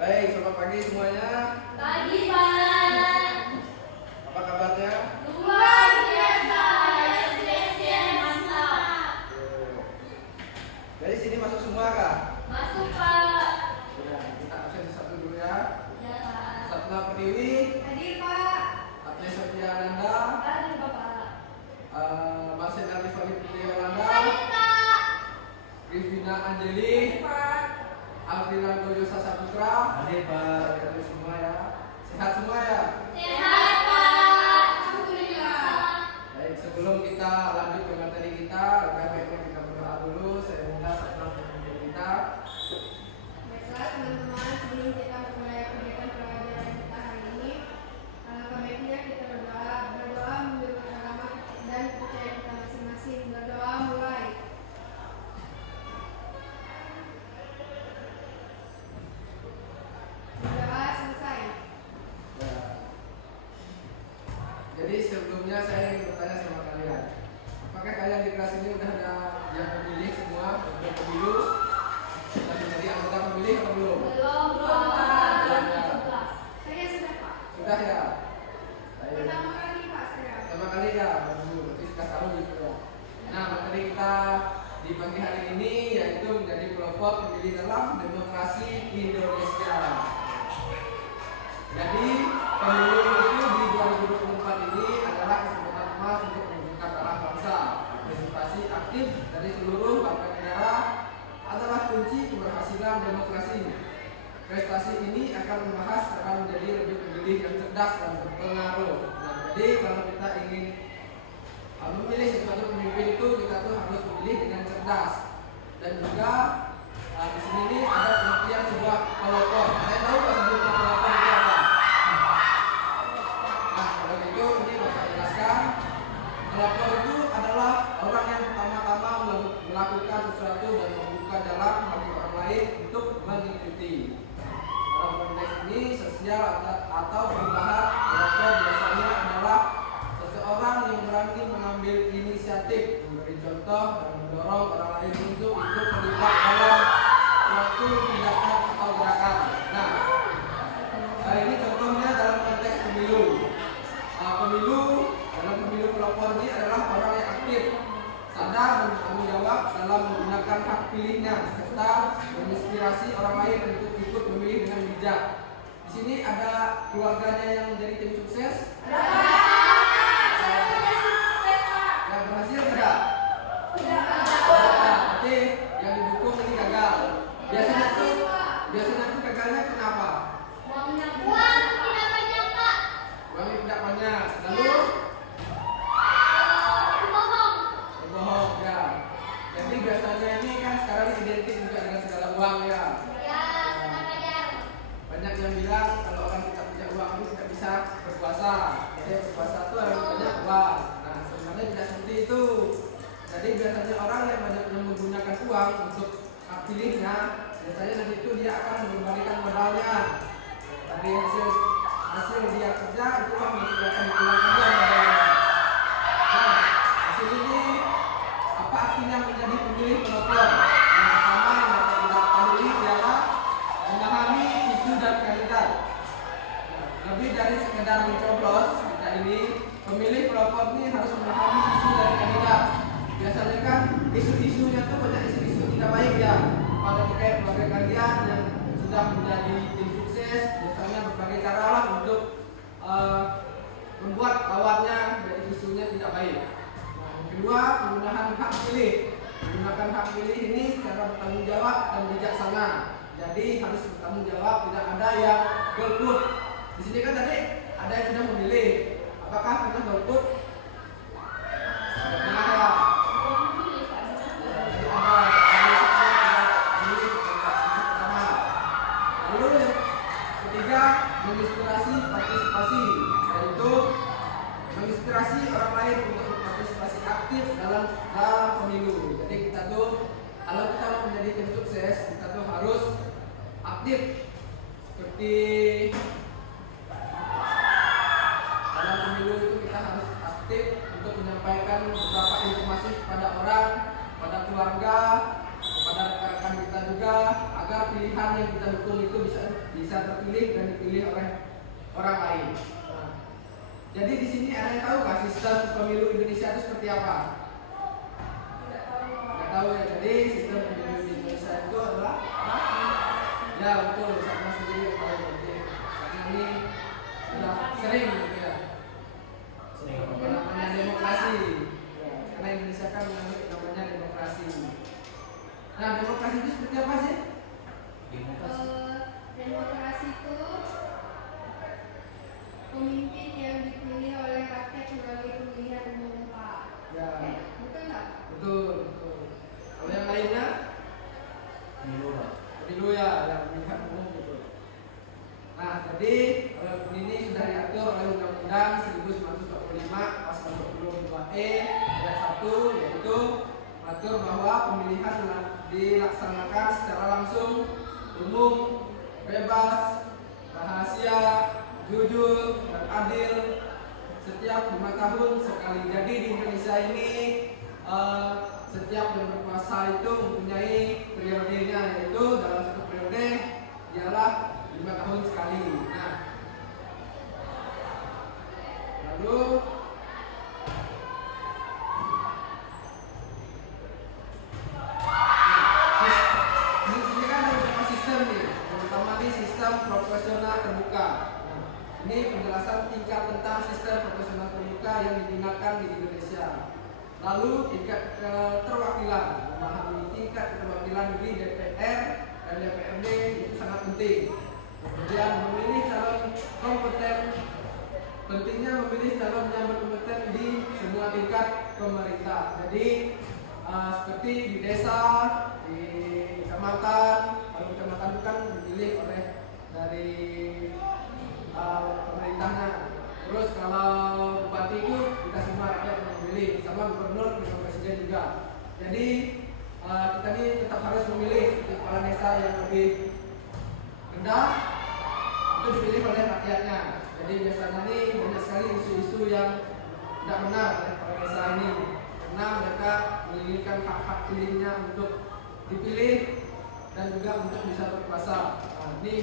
Baik, selamat pagi semuanya. Pagi, Pak. Apa kabarnya? Luar biasa, mantap. Dari sini masuk semua kah? Masuk, Pak. Sudah, kita absen satu dulu ya. Ya, Pak. Sapna Pertiwi, Hadir, Pak. Agnes Setiananda, Hadir, Bapak. Marcel Arif Wali Putri Yolanda, Hadir, Pak. Rifina Anjeli, Pak. Alvina Goyo Sasaputra. Hadir Pak. Hadir semua ya. Sehat semua ya. Sehat, Pak. Alhamdulillah. Baik, sebelum kita lanjut ke materi kita, lebih baiknya kita berdoa dulu. Saya minta Sapna memimpin kita. Baiklah teman-teman, sebelum kita memulai kegiatan pelajaran kita hari ini, alangkah baiknya kita berdoa menurut agama dan kepercayaan kita masing-masing. Berdoa mulai. Berdoa selesai. Ya. Jadi sebelumnya saya ingin bertanya sama kalian, apakah kalian di kelas ini udah ada yang memilih semua, udah pemilu, sudah menjadi anggota pemilih atau belum? Belum, Pak. Belum ikut kelas. Saya sudah Pak. Sudah ya. Baik. Pertama kali Pak saya. Pertama kali ya, baru berarti sudah tahu gitu ya. Nah, materi kita di pagi hari ini yaitu menjadi pelopor pemilih dalam demokrasi Indonesia. Jadi pemilu itu di 2024 ini adalah kesempatan emas untuk menunjukkan arah bangsa. Partisipasi aktif dari seluruh warga negara adalah kunci keberhasilan demokrasi. Prestasi ini akan membahas akan menjadi lebih pemilih yang cerdas dan berpengaruh. Nah, jadi kalau kita ingin memilih sesuatu pemimpin itu kita tuh harus memilih dengan cerdas. Dan juga di sini nih ada pengertian sebuah pelopor. Kalian tahu nggak sebutan pelopor itu apa? Nah, kalau gitu ini saya jelaskan. Pelopor itu adalah orang yang pertama-tama melakukan sesuatu dan membuka jalan bagi orang lain untuk mengikuti. Dalam konteks ini sosial atau perubahan, pelopor biasanya adalah seseorang yang berani mengambil inisiatif, memberi contoh dan mendorong orang lain untuk ikut terlibat dalam suatu tindakan atau gerakan. Nah, ini contohnya dalam konteks pemilu. Dalam pemilu pelopor ini adalah orang yang aktif, sadar dan bertanggung jawab dalam menggunakan hak pilihnya serta menginspirasi orang lain untuk ikut memilih dengan bijak. Di sini ada keluarganya yang menjadi tim sukses. Ya, berhasil tidak? Berarti yang didukung ini gagal. Biasanya tuh gagalnya kenapa? Uangnya tidak banyak, Pak. Uangnya tidak banyak. Lalu berbohong ya. Jadi biasanya ini kan sekarang identik juga dengan segala uang ya. Ya, setengah bayar. Banyak yang bilang kalau orang tidak punya uang itu tidak bisa berpuasa. Jadi berpuasa itu harus banyak uang. Nah, sebenarnya tidak seperti itu. Jadi biasanya orang yang banyak menggunakan uang untuk hak pilihnya, biasanya nanti itu dia akan mengembalikan modalnya. Dari hasil dia kerja itu uang nanti akan dipulangkan dia modalnya. Nah, hasil ini apa artinya menjadi pemilih pelopor? Yang pertama yang dapat kita ketahui ialah memahami isu dan kandidat. Lebih dari sekedar mencoblos kita ini, pemilih pelopor ini harus memahami isu dari kandidat. Biasanya kan isu-isunya tuh banyak isu-isu tidak baik ya. Kalau kayak keluarga kalian yang sudah menjadi tim sukses, biasanya berbagai cara lah untuk membuat lawannya dari isunya tidak baik. Nah, yang kedua, penggunaan hak pilih. Menggunakan hak pilih ini secara bertanggung jawab dan bijaksana. Jadi harus bertanggung jawab, tidak ada yang golput. Di sini kan tadi ada yang sudah memilih. Apakah pernah golput? Tidak pernah ya. Jadi lalu yang ketiga, menginspirasi partisipasi, yaitu menginspirasi orang lain untuk berpartisipasi aktif dalam pemilu. Jadi kita tuh kalau kita mau menjadi tim sukses, kita tuh harus aktif seperti dalam pemilu itu kita harus aktif untuk menyampaikan beberapa informasi kepada orang, pada keluarga, kepada rekan-rekan kita juga agar pilihan yang kita dukung itu bisa bisa terpilih dan dipilih oleh orang lain. Nah, jadi di sini ada yang tahu nggak sistem pemilu Indonesia itu seperti apa? Nggak tahu ya. Jadi sistem pemilu di Indonesia itu adalah apa? Ya betul, sama sendiri yang tahu. Jadi ini sudah sering gitu ya. Namanya demokrasi. Ya, karena Indonesia kan namanya demokrasi. Nah, demokrasi itu seperti apa sih? Demokrasi itu pemimpin yang dipilih oleh rakyat melalui pemilihan umum, Pak. Ya. Betul nggak? Betul. Kalau yang lainnya? Pemilu ya, pemilihan umum gitu. Nah, jadi ini sudah diatur oleh Undang-Undang 1945 Pasal 22E ayat 1, yaitu mengatur bahwa pemilihan dilaksanakan secara langsung, umum, bebas, rahasia, jujur, dan adil setiap 5 tahun sekali. Jadi di Indonesia ini setiap yang berkuasa itu mempunyai periodenya, yaitu dalam satu periode ialah 5 tahun sekali. Nah, lalu ini kan ada beberapa sistem nih, terutama di sistem proporsional terbuka. Nah, ini penjelasan tingkat tentang sistem proporsional terbuka yang digunakan di Indonesia. Lalu tingkat keterwakilan, memahami tingkat keterwakilan di DPR dan DPRD itu sangat penting. Kemudian memilih calon kompeten, pentingnya memilih calon yang berkompeten di semua tingkat pemerintah. Jadi seperti di desa, di kecamatan, kalau kecamatan itu kan dipilih oleh dari pemerintahnya. Terus kalau bupati itu kita semua rakyat yang memilih, sama gubernur dan presiden juga. Jadi kita ini tetap harus memilih kepala desa yang lebih rendah itu dipilih oleh rakyatnya. Jadi biasanya ini banyak sekali isu-isu yang tidak benar oleh kepala desa ini, karena mereka menginginkan hak-hak pilihnya untuk dipilih dan juga untuk bisa berkuasa. Nah, ini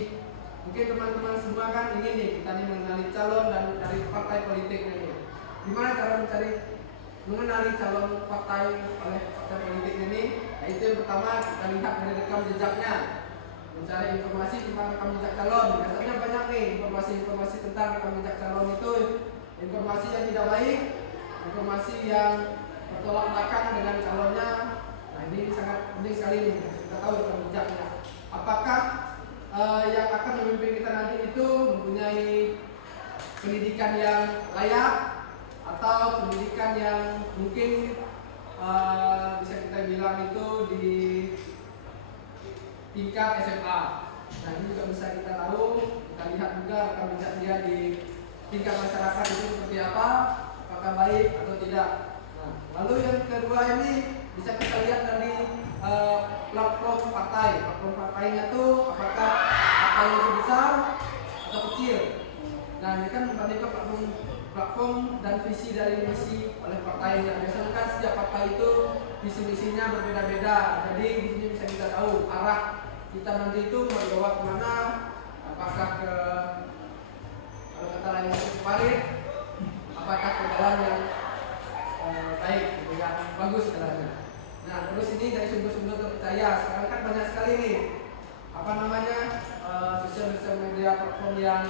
mungkin teman-teman semua kan ingin nih kita nih mengenali calon dan dari partai politik ini. Gimana cara mengenali calon partai oleh partai politik ini? Yaitu yang pertama kita lihat dari rekam jejaknya, mencari informasi tentang rekam jejak calon. Biasanya banyak nih informasi tentang rekam jejak calon itu, informasi yang tidak baik, informasi yang bertolak belakang dengan calonnya. Nah, ini sangat penting sekali nih kita tahu rekam jejaknya. Apakah yang akan memimpin kita nanti itu mempunyai pendidikan yang layak atau pendidikan yang mungkin bisa kita bilang itu di tingkat SMA. Nah, ini juga bisa kita tahu, kita lihat juga rekam jejak dia di tingkat masyarakat itu seperti apa, apakah baik atau tidak. Nah, lalu yang kedua ini bisa kita lihat dari platform partai. Platform partainya tuh apakah partai itu besar atau kecil. Nah, ini kan membandingkan platform dan visi dari misi oleh partainya. Biasanya kan setiap partai itu visi misinya berbeda-beda. Jadi di sini bisa kita tahu arah kita nanti itu mau dibawa kemana. Apakah ke, kalau kata lain itu valid, apakah ke jalan yang baik, yang bagus jalannya. Nah, terus ini dari sumber-sumber terpercaya. Sekarang kan banyak sekali nih sosial media platform yang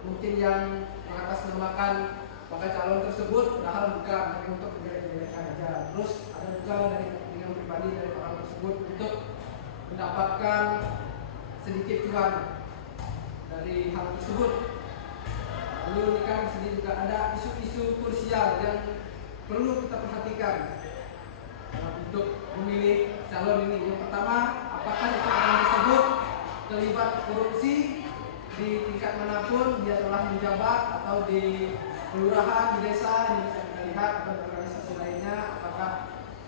mungkin yang mengatasnamakan bakal calon tersebut, padahal bukan, hanya untuk menjelek-jelekan aja. Terus ada juga dari kepentingan pribadi dari orang tersebut untuk mendapatkan sedikit cuan dari hal tersebut. Lalu ini kan di sini juga ada isu-isu krusial yang perlu kita perhatikan untuk memilih calon ini. Yang pertama, apakah seseorang tersebut terlibat korupsi di tingkat manapun dia telah menjabat, atau di kelurahan, di desa, ini bisa kita lihat, atau di organisasi lainnya, apakah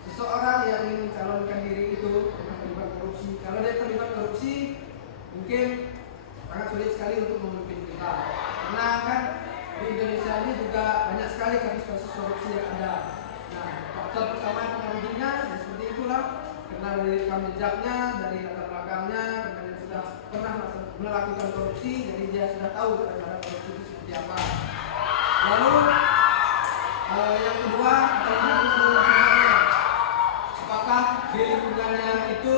seseorang yang ingin mencalonkan diri itu pernah terlibat korupsi. Kalau dia terlibat korupsi, mungkin sangat sulit sekali untuk memimpin kita. Karena kan di Indonesia ini juga banyak sekali kasus-kasus korupsi yang ada. Nah, faktor pertama yang mengaruhinya ya seperti itulah, karena dari rekam jejaknya, dari latar belakangnya, karena dia sudah pernah melakukan melakukan korupsi, jadi dia sudah tahu cara korupsi itu seperti apa. Lalu yang kedua, kita lihat dulu lingkungannya. Apakah di lingkungannya itu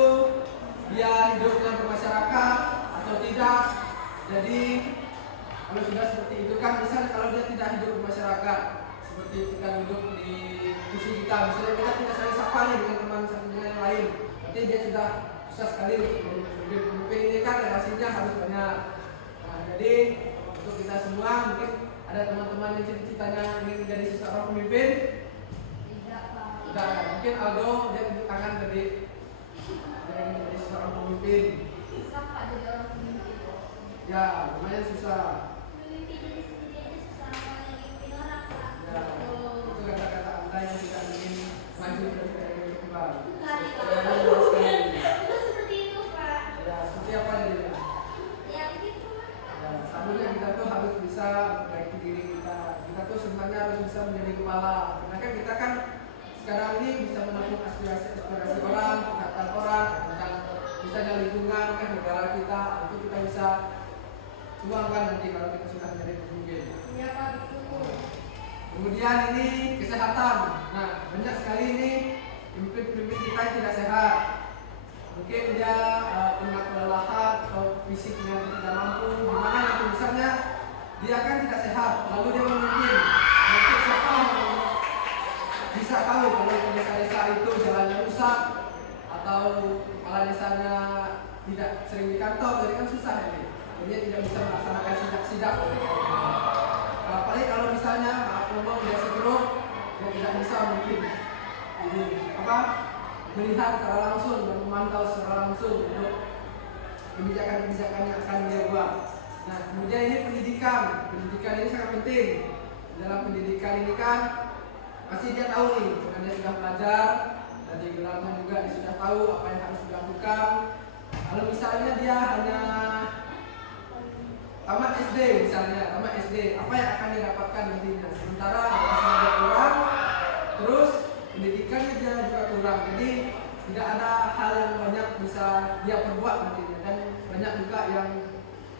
dia hidupnya bermasyarakat atau tidak? Jadi kalau sudah seperti itu kan, misalnya kalau dia tidak hidup bermasyarakat, seperti kita duduk di kursi kita, misalnya kita tidak saling sapa nih dengan teman satu dengan yang lain, berarti dia sudah susah sekali untuk memimpin. Ini kan relasinya harus banyak. Nah, jadi untuk kita semua mungkin ada teman-teman yang cita-citanya ingin menjadi seseorang pemimpin. Tidak, mungkin Aldo dia tunjuk tangan tadi dia ingin menjadi seseorang pemimpin. Susah Pak jadi orang pemimpin. Ya, lumayan susah. Memimpin diri sendiri aja susah, apalagi memimpin orang Pak. Ya, itu kata-kata Anda yang tidak ingin maju dan tidak ingin berkembang. Itu seperti itu Pak. Ya, seperti apa jadinya? Ya begitu. Ya, sebenarnya kita tuh harus bisa memperbaiki diri kita. Kita tuh sebenarnya harus bisa menjadi kepala. Karena kan kita kan sekarang ini bisa menampung aspirasi orang, curhatan orang tentang misalnya lingkungan kan negara kita, itu kita bisa tuangkan nanti kalau kita sudah menjadi pemimpin. Iya Pak, betul. Kemudian ini kesehatan. Nah, banyak sekali ini pemimpin-pemimpin kita yang tidak sehat. Mungkin dia kena kelelahan atau fisiknya tidak mampu. Gimana nanti misalnya dia kan tidak sehat, lalu dia memimpin. Nanti siapa yang bisa tahu kalau desa-desa itu jalannya rusak atau kepala desanya tidak sering di kantor, jadi kan susah ini. Dia tidak bisa melaksanakan sidak-sidak. Apalagi kalau misalnya maaf ngomong dia stroke, dia tidak bisa mungkin ini apa melihat secara langsung dan memantau secara langsung untuk kebijakan-kebijakan yang akan dia buat. Nah, kemudian ini pendidikan ini sangat penting. Dalam pendidikan ini kan pasti dia tahu nih, karena dia sudah belajar dan di gelarnya juga dia sudah tahu apa yang harus dilakukan. Kalau misalnya dia hanya tamat SD misalnya, apa yang akan didapatkan nantinya? Sementara hasilnya dia kurang, terus pendidikannya dia juga kurang. Jadi tidak ada hal yang banyak bisa dia perbuat nantinya, dan banyak juga yang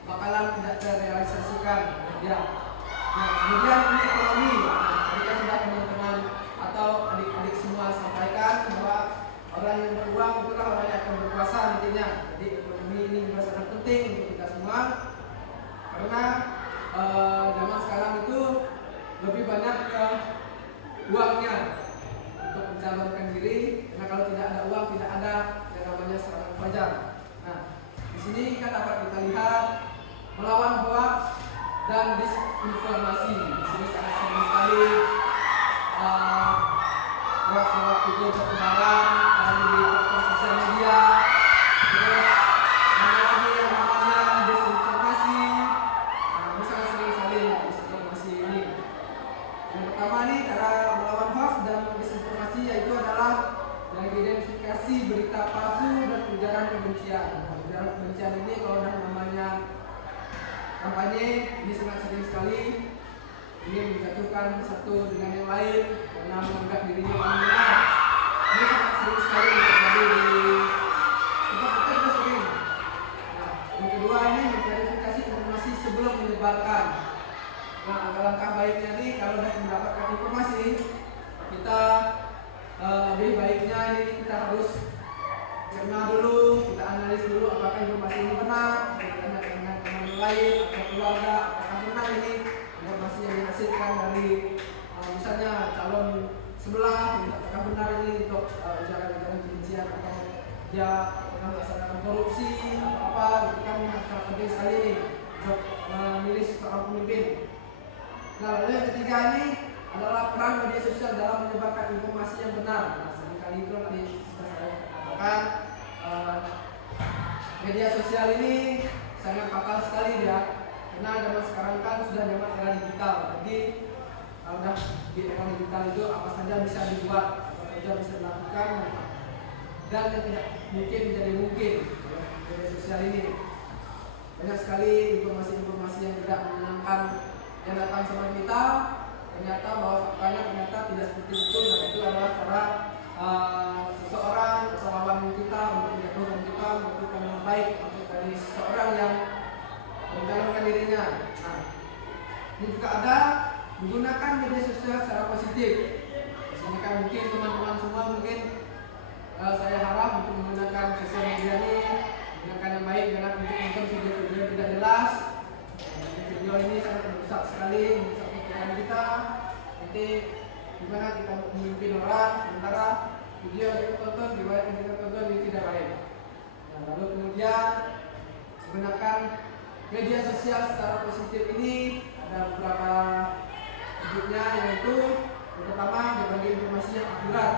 bakalan tidak terrealisasikan dia. Nah, kemudian ini ekonomi. Kita sudah teman-teman atau adik-adik semua sampaikan bahwa orang yang beruang itulah orang yang akan berkuasa nantinya. Jadi ekonomi ini juga sangat penting untuk kita semua. Karena zaman sekarang itu lebih banyak ke uangnya untuk mencalonkan diri. Karena kalau tidak ada uang, tidak ada yang namanya serangan fajar. Nah, di sini kan dapat kita lihat melawan hoax dan disinformasi. Di sini sangat sering sekali hoax itu bertebaran dari platform sosial media. Terus mana lagi yang namanya disinformasi. Ini sangat sering sekali disinformasi ini. Yang pertama nih cara melawan hoax dan disinformasi yaitu adalah dengan identifikasi berita palsu dan ujaran kebencian. Ujaran kebencian ini kalau udah namanya kampanye ini sangat sering sekali ingin menjatuhkan satu dengan yang lain karena menganggap dirinya paling benar. Ini sangat sering sekali terjadi di tempat kita juga sering. Nah, yang kedua ini memverifikasi informasi sebelum menyebarkan. Nah, langkah baiknya nih kalau sudah mendapatkan informasi, kita lebih baiknya ini kita harus cerna dulu, kita analis dulu apakah informasi ini benar, kita tanya dengan teman lain atau keluarga apakah benar ini informasi yang dihasilkan dari misalnya calon sebelah, apakah benar ini untuk ujaran-ujaran kebencian atau dia pernah melaksanakan korupsi atau apa, itu kan sangat penting sekali nih untuk memilih seorang pemimpin. Nah, lalu yang ketiga ini adalah peran media sosial dalam menyebarkan informasi yang benar. Nah, seringkali itu tadi sudah saya katakan media sosial ini sangat fatal sekali dia, karena zaman sekarang kan sudah zaman era digital. Jadi kalau udah di era digital itu apa saja bisa dibuat, apa saja bisa dilakukan, dan yang tidak mungkin menjadi mungkin. Media sosial ini banyak sekali informasi-informasi yang tidak menyenangkan yang datang sama kita, ternyata bahwa faktanya ternyata tidak seperti itu, dan itu adalah cara seseorang atau lawan kita untuk menjatuhkan kita, melakukan yang baik untuk dari seseorang yang dirinya. Nah, ini juga ada menggunakan media sosial secara positif. Di sini kan mungkin teman-teman semua mungkin saya harap untuk menggunakan sosial media ini menggunakan yang baik, jangan untuk nonton video-video yang tidak jelas. Video ini sangat merusak sekali, merusak pikiran kita. Nanti gimana kita memimpin orang, sementara video yang kita tonton, riwayat yang kita tonton ini tidak baik. Nah, lalu kemudian menggunakan media sosial secara positif ini ada beberapa wujudnya, yaitu yang pertama berbagi informasi yang akurat.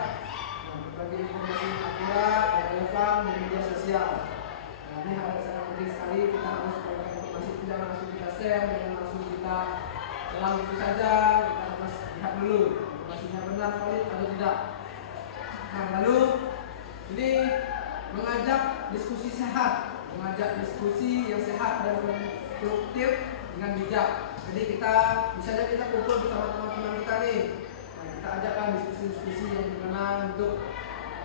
Nah, berbagi informasi yang akurat dan relevan di media sosial. Nah, ini hal yang sangat penting sekali. Kita harus berbagi informasi, tidak langsung kita share, jangan langsung kita telan itu saja. Kita harus lihat dulu informasinya benar valid atau tidak. Nah, lalu ini mengajak diskusi sehat, mengajak diskusi yang sehat dan konstruktif dengan bijak. Jadi misalnya kita kumpul bersama teman-teman kita nih, nah, kita ajakkan diskusi-diskusi yang dimana untuk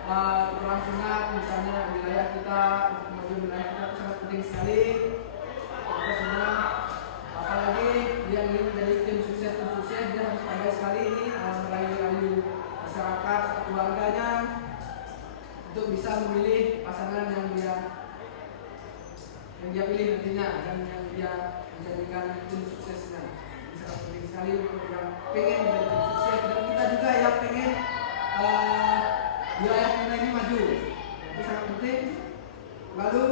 keberlangsungan misalnya wilayah kita, untuk kemajuan wilayah kita itu sangat penting sekali. Kita semua, apalagi yang ingin menjadi tim sukses dia harus pandai sekali ini merayu-rayu masyarakat, keluarganya untuk bisa memilih pasangan yang dia pilih nantinya dan yang dia menjadikan tim suksesnya. Ini sangat penting sekali untuk yang pengen menjadi tim sukses, dan kita juga yang pengen wilayah kita ini maju. Itu sangat penting. Lalu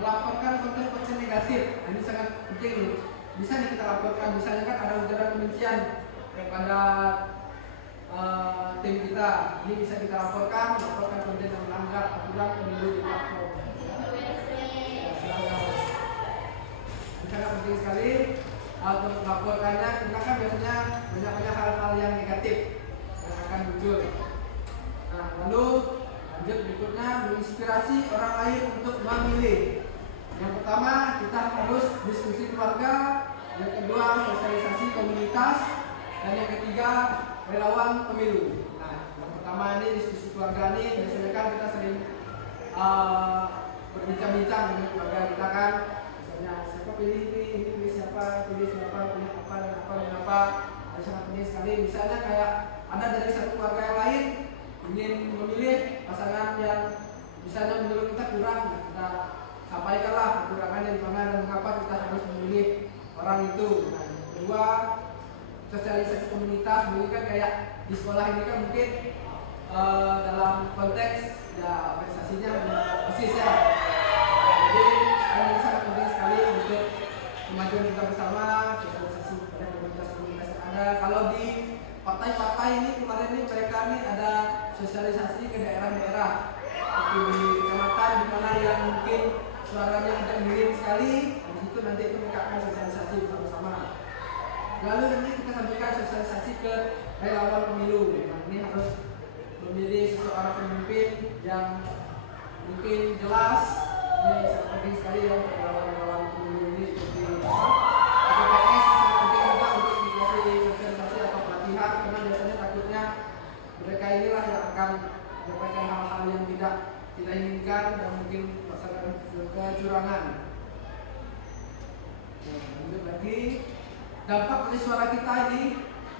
melaporkan konten-konten negatif. Nah, ini sangat penting nih. Bisa nih kita laporkan, misalnya kan ada ujaran kebencian kepada tim kita. Ini bisa kita laporkan konten yang melanggar aturan pemilu di platform. Sangat penting sekali untuk melaporkannya, karena kan biasanya banyak hal-hal yang negatif yang akan muncul. Nah, lalu lanjut berikutnya, menginspirasi orang lain untuk memilih. Yang pertama, kita harus diskusi keluarga. Yang kedua, sosialisasi komunitas. Dan yang ketiga, relawan pemilu. Nah, yang pertama ini diskusi keluarga ini, biasanya kan kita sering berbincang-bincang dengan keluarga kita kan. Siapa pilih ini, pilih siapa, pilih apa, dan apa. Ada sangat penting sekali. Misalnya kayak ada dari satu keluarga yang lain ingin memilih pasangan yang misalnya menurut kita kurang, kita sampaikanlah kekurangannya di mana dan mengapa kita harus memilih orang itu. Nah, yang kedua, sosialisasi komunitas. Mungkin kan kayak di sekolah ini kan mungkin dalam konteks ya organisasinya OSIS ya. Jadi ini sangat penting sekali untuk kemajuan kita bersama, sosialisasi pada komunitas-komunitas yang ada. Kalau di partai-partai ini kemarin ini mereka ini ada sosialisasi ke daerah-daerah, seperti di kecamatan di mana yang mungkin suaranya agak minim sekali, di situ nanti itu mereka akan sosialisasi bersama. Lalu nanti kita sampaikan sosialisasi ke relawan pemilu. Nah, ini harus memilih seseorang pemimpin yang mungkin jelas. Ini sangat penting sekali ya untuk relawan pemilu ini, seperti PPS sangat penting juga untuk dikasih sosialisasi atau pelatihan, karena biasanya takutnya mereka inilah yang akan menyampaikan hal-hal yang tidak kita inginkan dan mungkin melaksanakan kecurangan. Nah, lanjut lagi, dampak dari suara kita ini,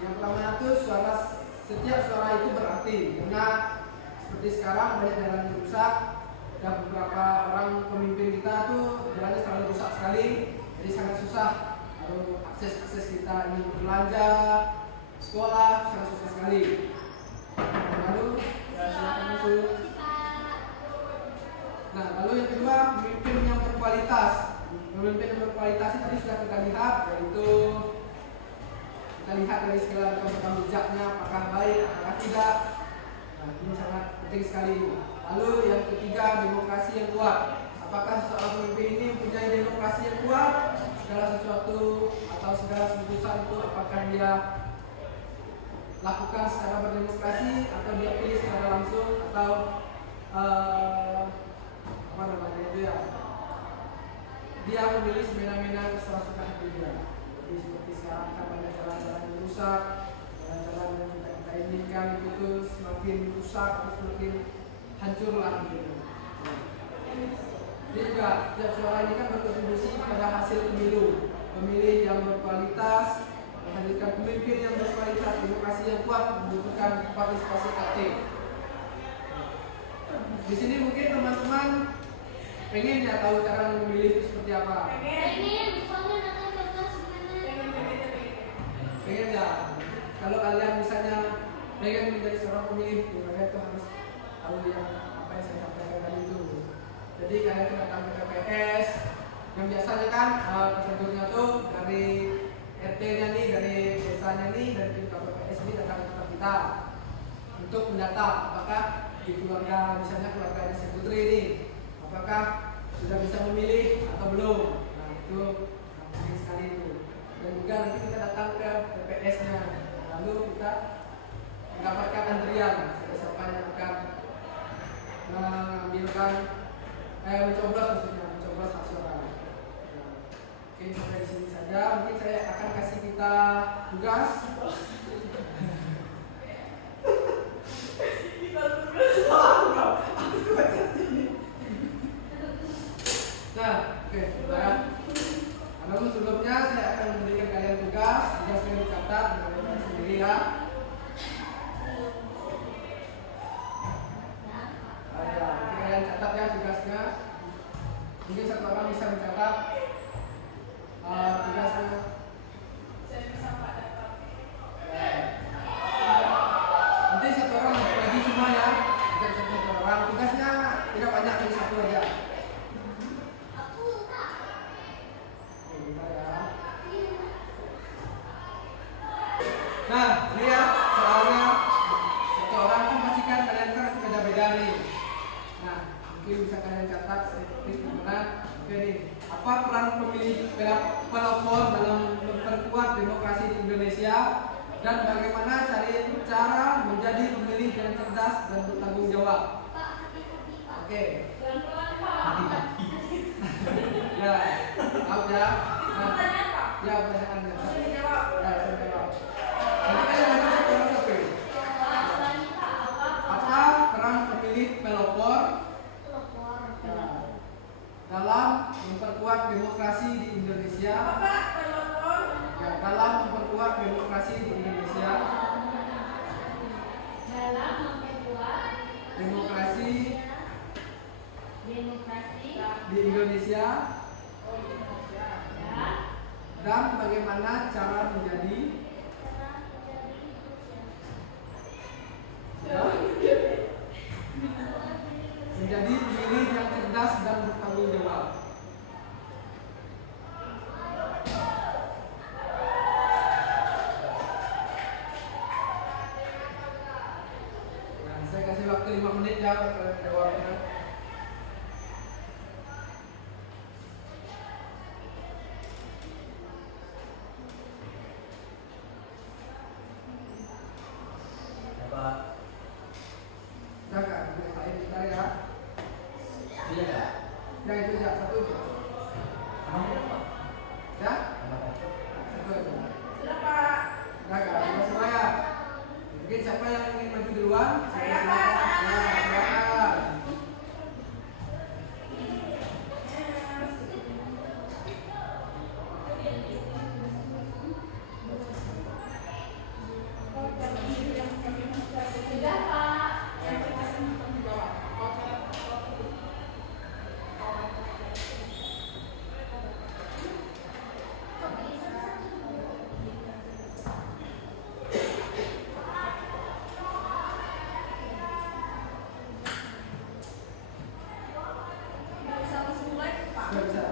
yang pertama itu setiap suara itu berarti, karena seperti sekarang banyak jalan yang rusak. Dan beberapa orang pemimpin kita tuh jalannya terlalu rusak sekali, jadi sangat susah. Lalu akses kita ingin berbelanja, sekolah sangat susah sekali. Lalu silakan masuk. Nah, lalu yang kedua, pemimpin yang berkualitas. Pemimpin yang berkualitas ini tadi sudah kita lihat, yaitu kita lihat dari segala rekam jejaknya, apakah baik, apakah tidak. Nah, ini sangat penting sekali. Lalu yang ketiga, demokrasi yang kuat. Apakah seorang pemimpin ini mempunyai demokrasi yang kuat? Segala sesuatu atau segala keputusan itu apakah dia lakukan secara berdemokrasi atau dia pilih secara langsung atau dia memilih semena-mena sesuai suka hati dia. Jadi seperti sekarang kan banyak jalan-jalan yang rusak, jalan-jalan yang tidak kita inginkan itu semakin rusak atau semakin hancur lah gitu. Jadi juga setiap suara ini kan berkontribusi pada hasil pemilu. berkualitas, menghadirkan pemimpin yang berkualitas, demokrasi yang kuat membutuhkan partisipasi aktif. Di sini mungkin teman-teman pengen ya tahu cara memilih itu seperti apa? Pengen, soalnya akan coba sebenarnya. Pengen ya. Kalau kalian misalnya pengen menjadi seorang pemilih, kalian tuh harus tahu yang apa yang saya sampaikan tadi itu. Jadi kalian tuh datang ke TPS, yang biasanya kan prosedurnya tuh dari RT-nya nih, dari desanya nih, dari tim KPPS ini datang ke tempat kita untuk mendata apakah di keluarga, misalnya keluarga si Putri ini, apakah sudah bisa memilih atau belum. Nah itu penting sekali itu. Dan juga nanti kita datang ke TPS-nya, lalu kita mendapatkan antrian siapa yang akan mengambilkan mencoblos, maksudnya mencoblos hak suara. Nah, oke, sampai di sini saja. Mungkin saya akan kasih kita tugas. Nah, oke, ya. Namun sebelumnya saya akan memberikan kalian tugas yang dicatat dengan sendiri ya. Ya, kalian catat ya tugasnya. Mungkin satu orang bisa mencatat tugasnya. Saya bisa Pak dapat. Nanti satu orang bagi semua ya. Jadi satu orang tugasnya tidak banyak, jadi satu aja. Nah, ini ya soalnya satu orang kan pasti kan kalian kan beda-beda nih. Nah, mungkin bisa kalian catat sedikit gimana. Oke nih, apa peran pemilih pelopor dalam memperkuat demokrasi di Indonesia dan bagaimana cara menjadi pemilih yang cerdas dan bertanggung jawab. Oke. Ya, maaf ya. Nah, ya pertanyaannya. Ya, saya jawab. Jadi kalian baca satu orang satu. Apa peran pemilih pelopor dalam memperkuat demokrasi di Indonesia? Ya, dalam memperkuat demokrasi di Indonesia. Dalam memperkuat Demokrasi di Indonesia. ya, Dan bagaimana cara menjadi pemilih yang cerdas dan bertanggung jawab. Nah, saya kasih waktu 5 menit ya untuk jawabnya. Jangan, lain kita ya. Ya itu ya, satu aja. Ya? Satu aja. Sudah Pak. Jangan, semua ya. Mungkin siapa yang ingin maju duluan? Saya, Pak. Ya, silakan. sudah Pak. Bisa langsung mulai Pak. Sudah bisa.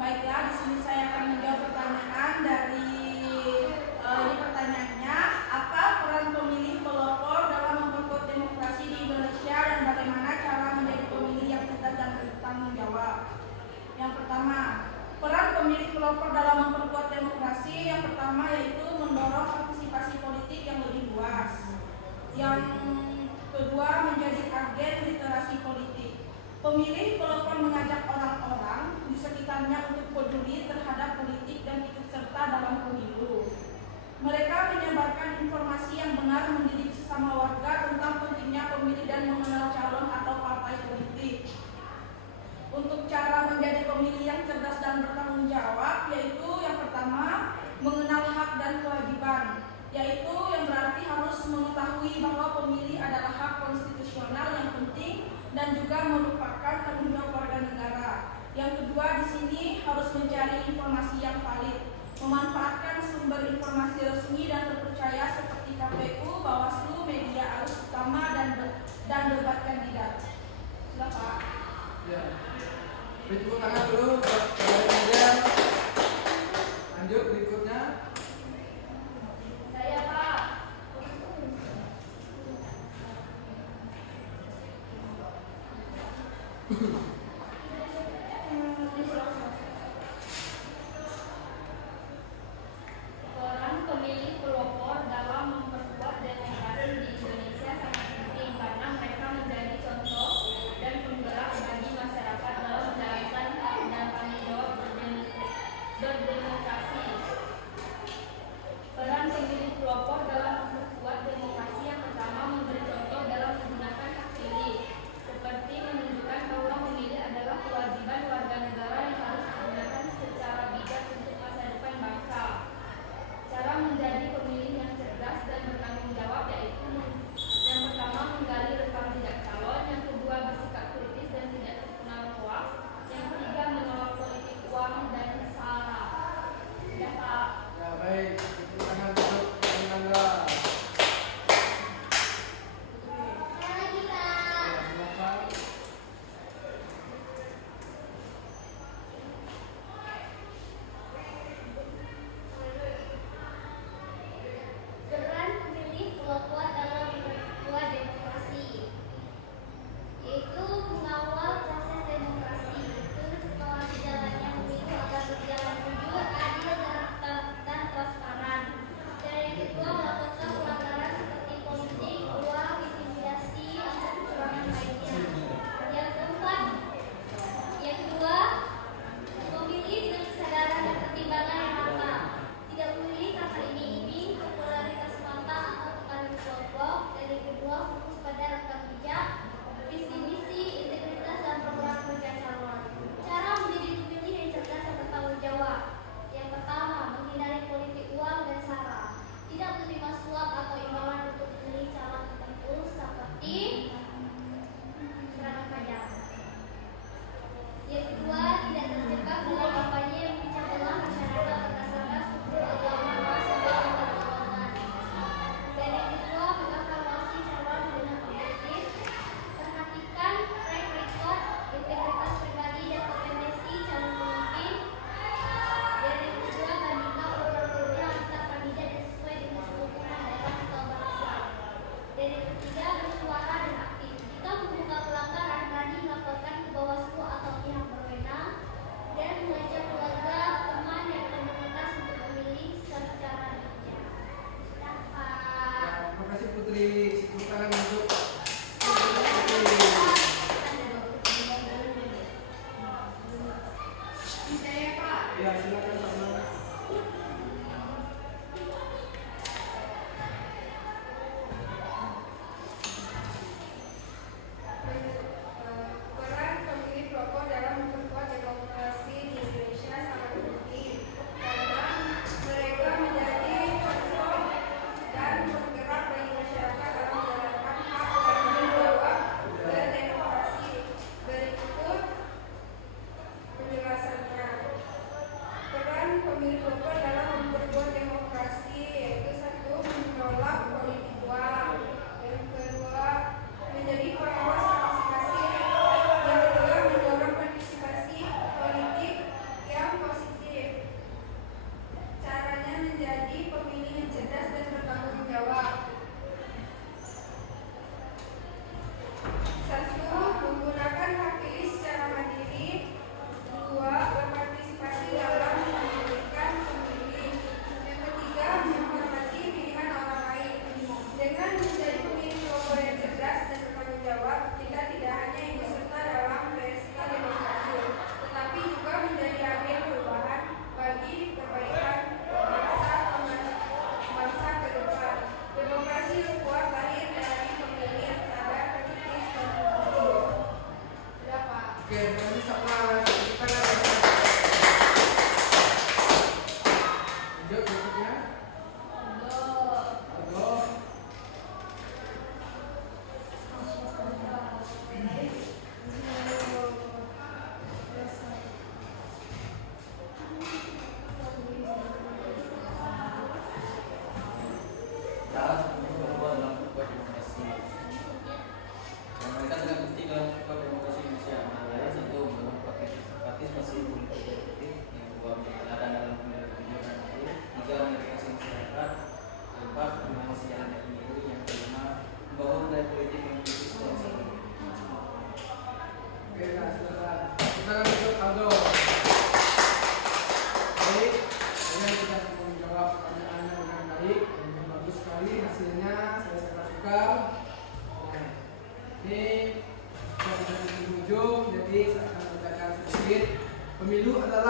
Baiklah, di sini saya akan menjawab pertanyaan dari ini pertanyaannya, apa peran pemilih pelopor dalam memperkuat demokrasi di Indonesia dan bagaimana cara menjadi pemilih yang cerdas dan bertanggung jawab? Yang pertama, peran pemilih pelopor dalam memperkuat demokrasi yang pertama yaitu mendorong partisipasi politik yang lebih luas. Yang kedua, menjadi agen literasi politik. Pemilih pelopor mengajak orang-orang di sekitarnya untuk peduli terhadap politik dan ikut serta dalam pemilu. Mereka menyebarkan informasi yang benar, mendidik sesama warga tentang pentingnya pemilih dan mengenal calon atau partai politik. Untuk cara menjadi pemilih yang cerdas dan bertanggung jawab, yaitu harus mencari informasi yang valid, memanfaatkan sumber informasi resmi dan terpercaya seperti KPU, Bawaslu, media arus utama, dan debat kandidat. Sudah, Pak. Ya. Beri tepuk tangan dulu buat saudara media. Lanjut berikutnya. Saya, Pak. Peran pemilih pelopor dalam memperkuat demokrasi di Indonesia sangat penting karena mereka menjadi contoh dan penggerak bagi masyarakat dalam menjalankan hak dan tanggung jawab berdemokrasi. Peran pemilih pelopor dalam memperkuat demokrasi yang pertama memberi contoh dalam menggunakan hak pilih, seperti menunjukkan bahwa memilih adalah kewajiban warga negara yang harus digunakan secara bijak untuk masa depan bangsa. Cara menjadi pemilih yang cerdas dan bertanggung jawab yaitu yang pertama menggali rekam jejak calon, yang kedua bersikap kritis dan tidak terpengaruh hoaks, yang ketiga menolak politik uang dan sara. Ya, Pak. Ya baik, tepuk tangan untuk Nanda. Saya lagi, Pak. Ya, silakan. Peran pemilih pelopor dalam memperkuat demokrasi, yaitu mengawal proses demokrasi itu setelah jalannya pemilu agar berjalan jujur, adil, dan transparan. Dan yang kedua melakukan pelanggaran seperti politik, uang, intimidasi, atau kecurangan lainnya. Yang keempat, yang kedua memilih dengan kesadaran dan pertimbangan yang matang. Tidak memilih karena iming-iming, popularitas semata atau tekanan kelompok. Dan yang kedua fokus pada rekam jejak, visi misi, integritas dan program kerja calon. Cara menjadi pemilih yang cerdas dan bertanggung jawab. Yang pertama, menghindari politik uang dan sara. Tidak menerima suap atau imbalan untuk memilih calon tertentu seperti serangan pajak. Yang kedua, tidak terjebak dalam kampanye yang memecah belah masyarakat berdasarkan suku, agama, ras, dan keuangan. Dan yang kedua, mengevaluasi calon dengan objektif, perhatikan track record, integritas pribadi dan kompetensi calon pemimpin. Dan yang kedua, bandingkan urut-urutnya antar kandidat yang sesuai dengan kebutuhan daerah atau bangsa. Dan yang ketiga, bersuara dan aktif. Jika membuka pelanggaran, berani melaporkan ke Bawaslu atau pihak berwenang dan mengajak keluarga, teman yang berkomunitas untuk memilih secara bijak. Sudah, Pak. Ya, terima kasih Putri. Tepuk tangan untuk Putri. Saya, Pak. Ya, silakan Pak Nanda. Peran pemilih pelopor dalam memperkuat demokrasi di Indonesia sangat penting karena mereka menjadi contoh dan penggerak bagi masyarakat dalam menjalankan hak dan tanggung jawab berdemokrasi. Berikut penjelasannya. Peran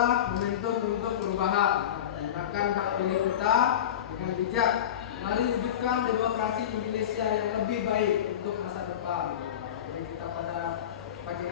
adalah momentum untuk perubahan. Gunakan hak pilih kita dengan bijak. Mari wujudkan demokrasi Indonesia yang lebih baik untuk masa depan. Jadi kita pada pagi